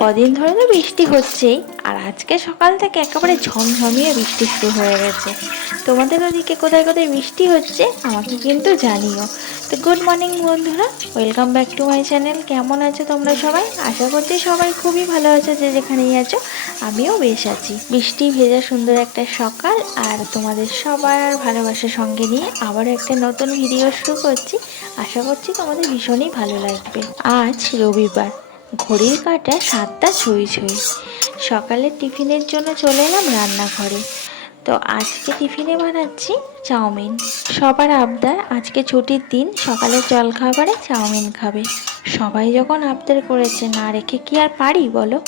কদিন ধরে তো বৃষ্টি হচ্ছেই, আর আজকে সকাল থেকে একেবারে ঝমঝমিয়ে বৃষ্টি শুরু হয়ে গেছে। তোমাদের ওদিকে কোথায় কোথায় বৃষ্টি হচ্ছে আমাকে কিন্তু জানিও। তো গুড মর্নিং বন্ধুরা, welcome back to my channel. কেমন আছো তোমরা সবাই? আশা করছি সবাই খুবই ভালো আছো, যে যেখানেই আছো। আমিও বেশ আছি। বৃষ্টি ভেজা সুন্দর একটা সকাল, আর তোমাদের সবার ভালোবাসার সঙ্গে নিয়ে আবারও একটা নতুন ভিডিও শুরু করছি। আশা করছি তোমাদের ভীষণই ভালো লাগবে। আজ রবিবার, ঘড়ির কাঁটা 7টা ছুঁই ছুঁই। সকালের টিফিনের জন্য চলে এলাম রান্নাঘরে। তো আজকে টিফিনে বানাচ্ছি চাউমিন। সবার আবদার, আজকে ছুটির দিন, সকালে জলখাবারে চাউমিন খাবে। সবাই যখন আবদার করেছে, না রেখে কি আর পারি বলো।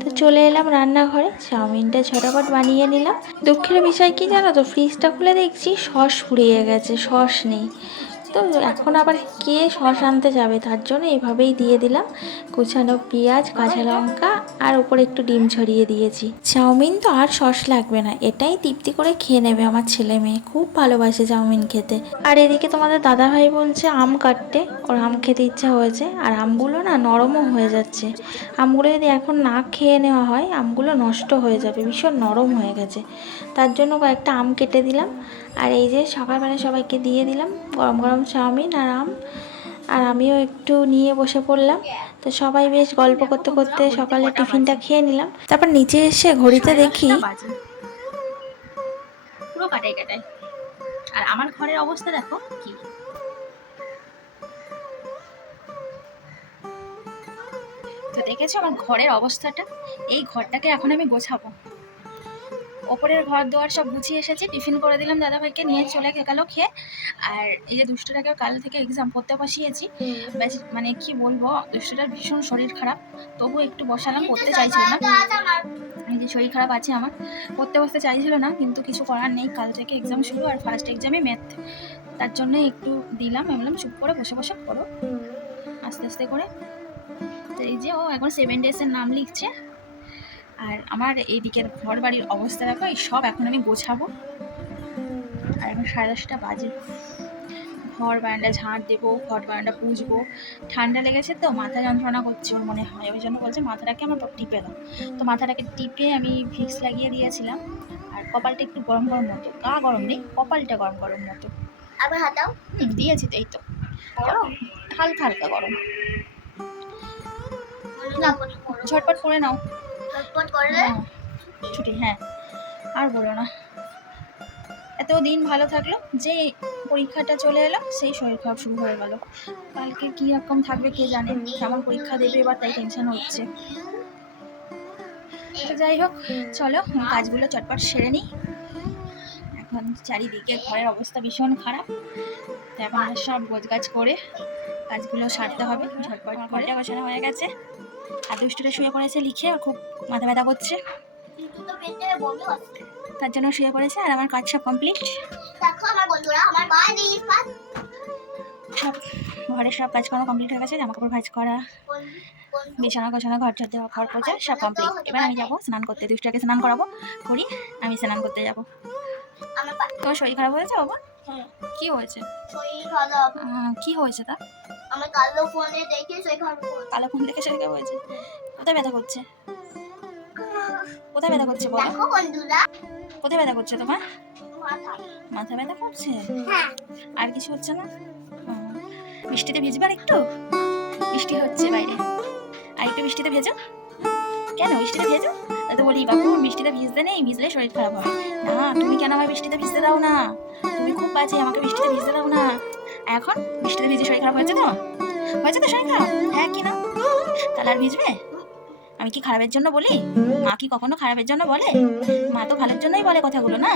তো চলে এলাম রান্নাঘরে, চাউমিনটা ঝটাপট বানিয়ে নিলাম। দুঃখের বিষয় কি জানো তো, ফ্রিজটা খুলে দেখছি সস ফুরিয়ে গেছে, সস নেই। তো এখন আবার কে সস আনতে যাবে, তার জন্য এভাবেই দিয়ে দিলাম কুচানো পেঁয়াজ, কাঁচা লঙ্কা, আর উপরে একটু ডিম ছড়িয়ে দিয়েছি। চাউমিন তো আর সস লাগবে না, এটাই তৃপ্তি করে খেয়ে নেবে আমার ছেলে মেয়ে, খুব ভালোবাসে চাউমিন খেতে। আর এদিকে তোমাদের দাদাভাই বলছে আম কাটতে, ওর আম খেতে ইচ্ছা হয়েছে। আর আমগুলো না নরমও হয়ে যাচ্ছে। আমগুলো যদি এখন না খেয়ে নেওয়া হয়, আমগুলো নষ্ট হয়ে যাবে, ভীষণ নরম হয়ে গেছে। তার জন্য কয়েকটা আম কেটে দিলাম। আর এই যে সকালবেলা সবাইকে দিয়ে দিলাম গরম গরম চাউমিন আর আম। আর আমিও একটু নিয়ে বসে পড়লাম। তো সবাই বেশ গল্প করতে করতে সকালে টিফিনটা খেয়ে নিলাম। তারপর নিচে এসে ঘড়িতে দেখি পুরো কাটাই কাটাই। আর আমার ঘরের অবস্থা দেখো কি। তো দেখেছো আমার ঘরের অবস্থাটা? এই ঘরটাকে এখন আমি গোছাবো। ওপরের ঘর দুয়ার সব গুছিয়ে এসেছি, টিফিন করে দিলাম দাদাভাইকে, নিয়ে চলে গেল খেয়ে। আর এই যে দুষ্টটাকে কাল থেকে এক্সাম পড়তে বসিয়েছি। মানে কি বলবো, দুষ্টটার ভীষণ শরীর খারাপ, তবু একটু বসালাম, পড়তে চাইছিল না। এই যে শরীর খারাপ আছে আমার, পড়তে বসতে চাইছিল না, কিন্তু কিছু করার নেই, কাল থেকে এক্সাম শুরু, আর ফার্স্ট এক্সামে ম্যাথ। তার জন্য একটু দিলাম, আমি বললাম চুপ করে বসে বসে পড়ো আস্তে আস্তে করে। তো এই যে ও এখন 7 ডেজের নাম লিখছে। আর আমার এই দিকের ঘর বাড়ির অবস্থা দেখো, এই সব এখন আমি গোছাবো। আর এখন 10:30 বাজে। ঘর বারান্দা ঝাঁট দেবো, ঘর বারান্দা পুছবো। ঠান্ডা লেগেছে তো, মাথা যন্ত্রণা করছে ওর মনে হয়, ওই জন্য বলছে মাথাটাকে আমার টিপে দাও। তো মাথাটাকে টিপে আমি ভিক্স লাগিয়ে দিয়েছিলাম। আর কপালটা একটু গরম গরম মতো, গা গরম নেই, কপালটা গরম গরম মতো। আবার হাতাও। দিয়েছি তো, এই তো হালকা হালকা গরম। ঝটপট করে নাও, ঝটপট করে ছুটি। হ্যাঁ, আর বলো না, এত দিন ভালো থাকলো, যে পরীক্ষাটা চলে এলো সেই শরীর খারাপ শুরু হয়ে গেল। কালকে কি রকম থাকবে কে জানে, কেমন পরীক্ষা দেবে এবার, তাই টেনশন হচ্ছে। তো যাই হোক, চলো কাজগুলো চটপট সেরে নিই। এখন চারিদিকে ঘরের অবস্থা ভীষণ খারাপ, তো এখন সব গোছগাছ করে কাজগুলো সারতে হবে ঝটপট করে। গোছানো হয়ে গেছে, আর দুষ্টুটা শুয়ে পড়েছে লিখে, খুব মাথা ব্যথা করছে, তার জন্য শুয়ে পড়েছে। আর আমার কাজ সব কমপ্লিট। দেখো আমার বন্ধুরা, আমার মা সব ঘরের সব কাজকর্ম কমপ্লিট হয়ে গেছে, জামা কাপড় ভাঁজ করা, বিছানা গোছানো, ঘর ঝাড় দেওয়া, ঘর পোছা সব কমপ্লিট। এবার আমি যাবো স্নান করতে, দুষ্টটাকে স্নান করাবো, করি আমি স্নান করতে যাবো। তোমার শরীর খারাপ হয়েছে বাবা? কি হয়েছে? কি হয়েছে তা? আমার কালো ফোনে দেখে শরীর খারাপ। কালো ফোন দেখে শরীর খারাপ হয়েছে? কোথায় ব্যথা করছে? কোথায় ব্যথা করছে বলো? কোথায় ব্যথা করছে তোমার? মাথা ব্যথা করছে? আর কিছু হচ্ছে না? বৃষ্টিতে ভিজবার একটু, বৃষ্টি হচ্ছে বাইরে, আর একটু বৃষ্টিতে ভেজো। কেন বৃষ্টিতে ভেজো? তো বলি বাবু বৃষ্টিতে ভিজতে নেই, ভিজলে শরীর খারাপ হবে। না, তুমি কেন আমায় বৃষ্টিতে ভিজতে দাও না, তুমি খুব বাজে, আমাকে বৃষ্টিতে ভিজতে দাও না। এখন বৃষ্টিতে ভিজে শরীর খারাপ হয়েছে তো? হয়েছে তো শরীর খারাপ? হ্যাঁ কি না? তাহলে আর ভিজবে? আমি কি খারাপের জন্য বলি? মা কি কখনো খারাপের জন্য বলে? মা তো ভালোর জন্যই বলে কথাগুলো না।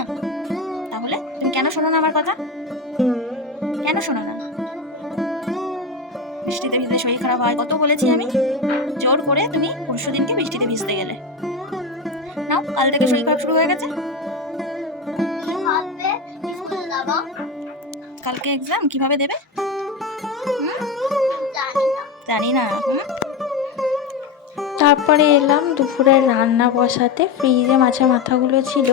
তাহলে তুমি কেন শোনো না আমার কথা? কেন শোনো না? বৃষ্টিতে ভিজলে শরীর খারাপ হয়, কত বলেছি আমি। জোর করে তুমি পরশু দিনকে বৃষ্টিতে ভিজতে গেলে। নাও, কাল থেকে শরীর খারাপ শুরু হয়ে গেছে। কালকে এক্সাম কিভাবে দেবে? জানি না। তারপরে এলাম দুপুরের রান্না বসাতে। ফ্রিজে মাছের মাথাগুলো ছিল,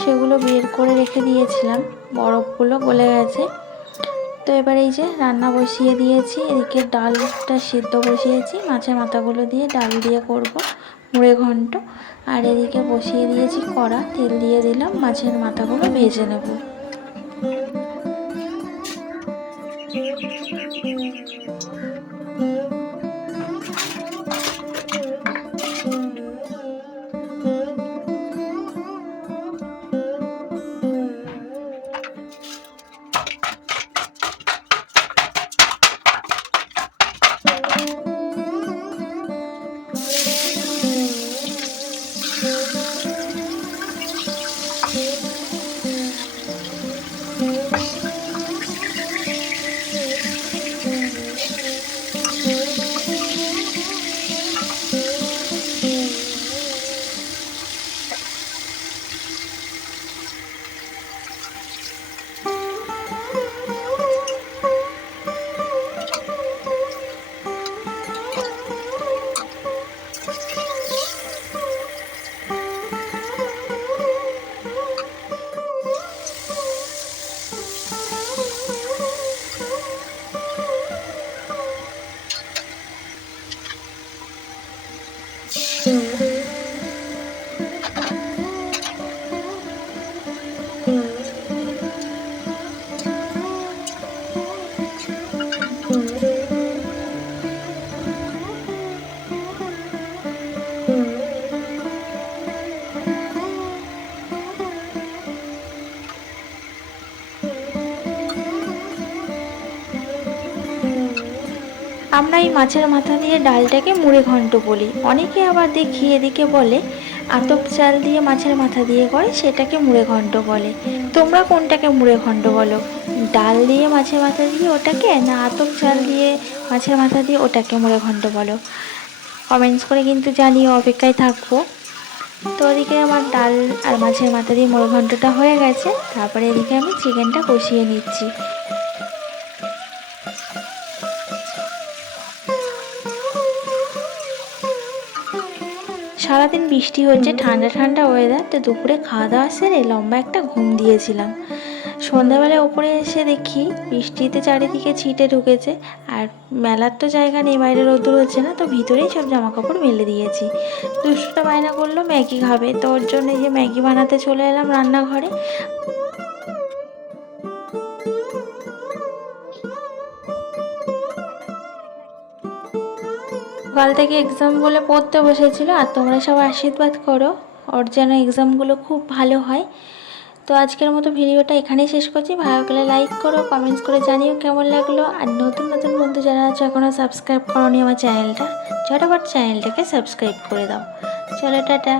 সেগুলো বের করে রেখে দিয়েছিলাম, বরফগুলো গলে গেছে। তো এবার এই যে রান্না বসিয়ে দিয়েছি, এদিকে ডালটা সিদ্ধ বসিয়েছি, মাছের মাথাগুলো দিয়ে ডাল দিয়ে করব মুড়ে ঘন্ট। আর এদিকে বসিয়ে দিয়েছি কড়া, তেল দিয়ে দিলাম, মাছের মাথাগুলো ভেজে নেব। আমরা এই মাছের মাথা দিয়ে ডালটাকে মুড়ে ঘন্ট বলি। অনেকে আবার দেখি এদিকে বলে আতপ চাল দিয়ে মাছের মাথা দিয়ে করে, সেটাকে মুড়ে ঘন্ট বলে। তোমরা কোনটাকে মুড়ে ঘন্ট বলো? ডাল দিয়ে মাছের মাথা দিয়ে ওটাকে, না আতপ চাল দিয়ে মাছের মাথা দিয়ে ওটাকে মুড়ে ঘন্ট বলো? কমেন্টস করে কিন্তু জানিও, অপেক্ষায় থাকবো। তো ওদিকে আমার ডাল আর মাছের মাথা দিয়ে মুড়ে ঘন্টটা হয়ে গেছে। তারপরে এদিকে আমি চিকেনটা কষিয়ে নিচ্ছি। সারাদিন বৃষ্টি হচ্ছে, ঠান্ডা ঠান্ডা ওয়েদার। তো দুপুরে খাওয়া দাওয়া সেরে লম্বা একটা ঘুম দিয়েছিলাম। সন্ধ্যাবেলায় ওপরে এসে দেখি বৃষ্টিতে চারিদিকে ছিটে ঢুকেছে, আর মেলার তো জায়গা নেই, বাইরে রোদ্দুর হচ্ছে না, তো ভিতরেই সব জামা কাপড় মেলে দিয়েছি। দুষ্টুটা বায়না করলো ম্যাগি খাবে, তো ওর জন্য এই যে ম্যাগি বানাতে চলে এলাম রান্নাঘরে। সকাল থেকে এক্সাম বলে পড়তে বসেছিল, আর তোমরা সব আশীর্বাদ করো ওর যেন এক্সামগুলো খুব ভালো হয়। তো আজকের মতো ভিডিওটা এখানেই শেষ করছি। ভালো লাগলে লাইক করো, কমেন্টস করে জানিও কেমন লাগলো। আর নতুন নতুন বন্ধু যারা আছে এখনও সাবস্ক্রাইব করোনি আমার চ্যানেলটা, ঝটাফট চ্যানেলটাকে সাবস্ক্রাইব করে দাও। চলো টাটা।